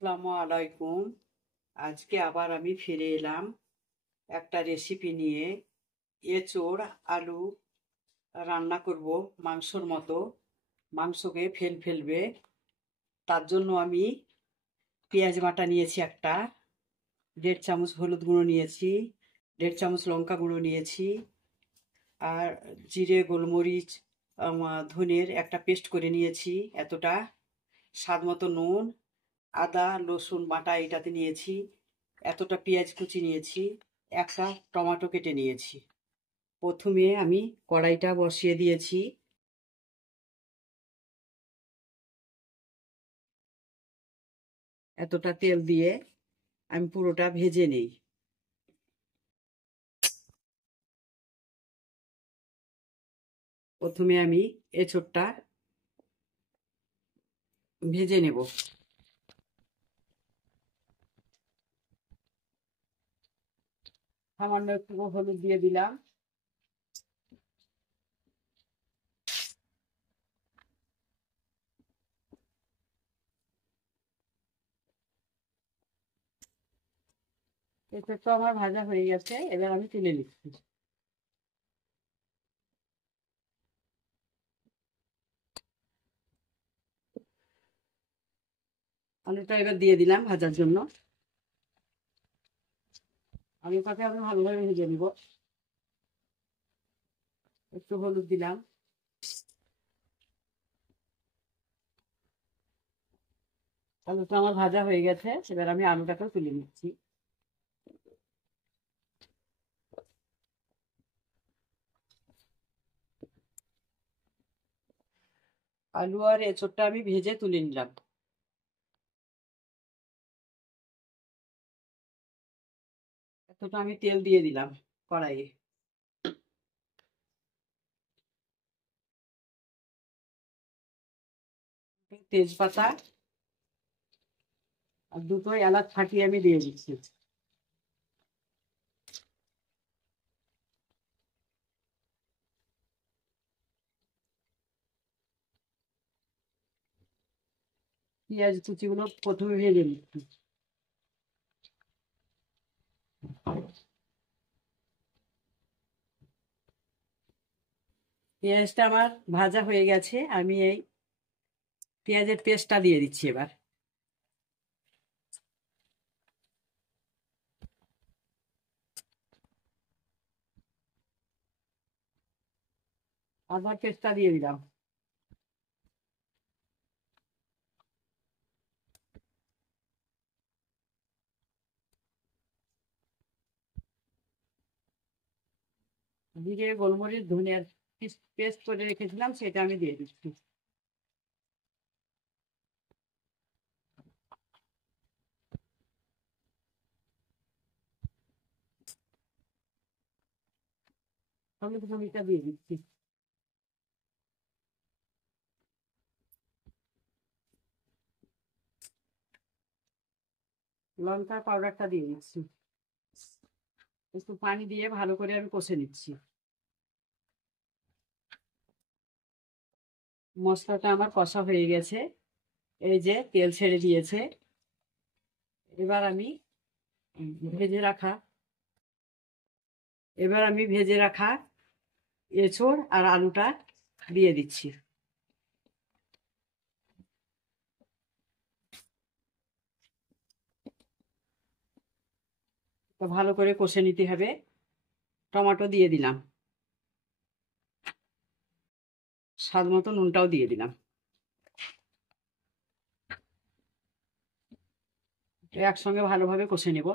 আসসালামু আলাইকুম। আজকে আবার আমি ফিরে এলাম একটা রেসিপি নিয়ে। এঁচোড় আলু রান্না করব মাংসর মতো। মাংসকে ফেলবে, তার জন্য আমি পেঁয়াজ বাটা নিয়েছি একটা, 1.5 চামচ হলুদ গুঁড়ো নিয়েছি, 1.5 চামচ লঙ্কা গুঁড়ো নিয়েছি, আর জিরে গোলমরিচ ধনের একটা পেস্ট করে নিয়েছি এতটা, স্বাদ মতো নুন, আদা রসুন বাটা এটাতে নিয়েছি, এতটা পেঁয়াজ কুচি নিয়েছি, একটা টমেটো কেটে নিয়েছি। প্রথমে আমি কড়াইটা বসিয়ে দিয়েছি। এতটা তেল দিয়ে আমি পুরোটা ভেজে নেই। প্রথমে আমি এঁচোড়টা ভেজে নেব। সামান্য একটু হলুদ দিয়ে দিলাম। এঁচোড়টা আমার ভাজা হয়ে গেছে, এবার আমি তুলে নিচ্ছি। আলুটা এবার দিয়ে দিলাম ভাজার জন্য। আলুটাকে আমি ভালোভাবে ভেজে নিব। একটু হলুদ দিলাম। আলুটা আমার ভাজা হয়ে গেছে, এবার আমি আলুটাকেও তুলে নিচ্ছি। আলু আর এঁচোড়টা আমি ভেজে তুলে নিলাম। এতটা আমি তেল দিয়ে দিলাম কড়াইয়ে। তেজপাতা আর দুটো এলাচ ফাটিয়ে আমি দিয়ে দিচ্ছি। পেঁয়াজ কুচিগুলো প্রথমে ভেজে নিচ্ছি। পেঁয়াজটা আমার ভাজা হয়ে গেছে, আমি এই পেঁয়াজের পেস্টটা দিয়ে দিচ্ছি এবার। আদার পেস্টটা দিয়ে দিলাম। জিরে গোলমরিচ ধনিয়ার পেস্ট করে রেখেছিলাম, সেটা আমি দিয়ে দিচ্ছি। টমেটোটা দিয়ে দিচ্ছি। লঙ্কার পাউডারটা দিয়ে দিচ্ছি। একটু পানি দিয়ে ভালো করে আমি কষে নিচ্ছি। মশলাটা আমার কষা হয়ে গেছে, এই যে তেল ছেড়ে দিয়েছে। এবার আমি ভেজে রাখা এবার আমি ভেজে রাখা এঁচোড় আর আলুটা দিয়ে দিচ্ছি। তো ভালো করে কষে নিতে হবে। টমেটো দিয়ে দিলাম, স্বাদ মতো নুনটাও দিয়ে দিলাম। একসঙ্গে ভালোভাবে কষে নেব।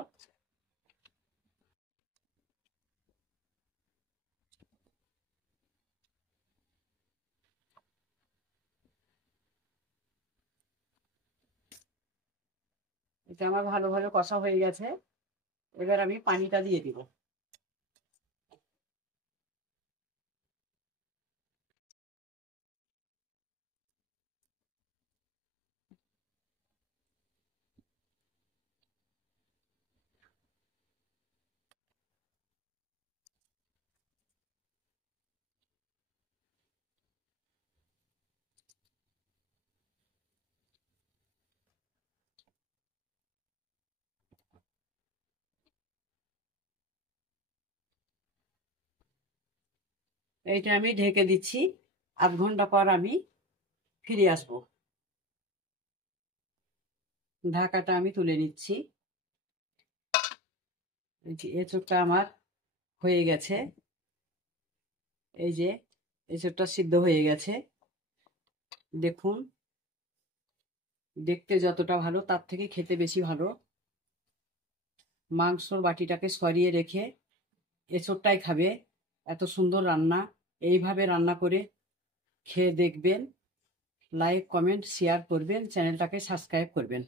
এটা আমার ভালোভাবে কষা হয়ে গেছে, এবার আমি পানিটা দিয়ে দিব। এইটা আমি ঢেকে দিচ্ছি, আধ ঘন্টা পর আমি ফিরে আসব। ঢাকাটা আমি তুলে নিচ্ছি। এই যে এঁচোড়টা আমার হয়ে গেছে, এই যে এঁচোড়টা সিদ্ধ হয়ে গেছে। দেখুন, দেখতে যতটা ভালো তার থেকে খেতে বেশি ভালো। মাংসর বাটিটাকে সরিয়ে রেখে এঁচোড়টাই খাবে, এত সুন্দর রান্না। এইভাবে রান্না করে খেয়ে দেখবেন। লাইক, কমেন্ট, শেয়ার করবেন, চ্যানেলটাকে সাবস্ক্রাইব করবেন।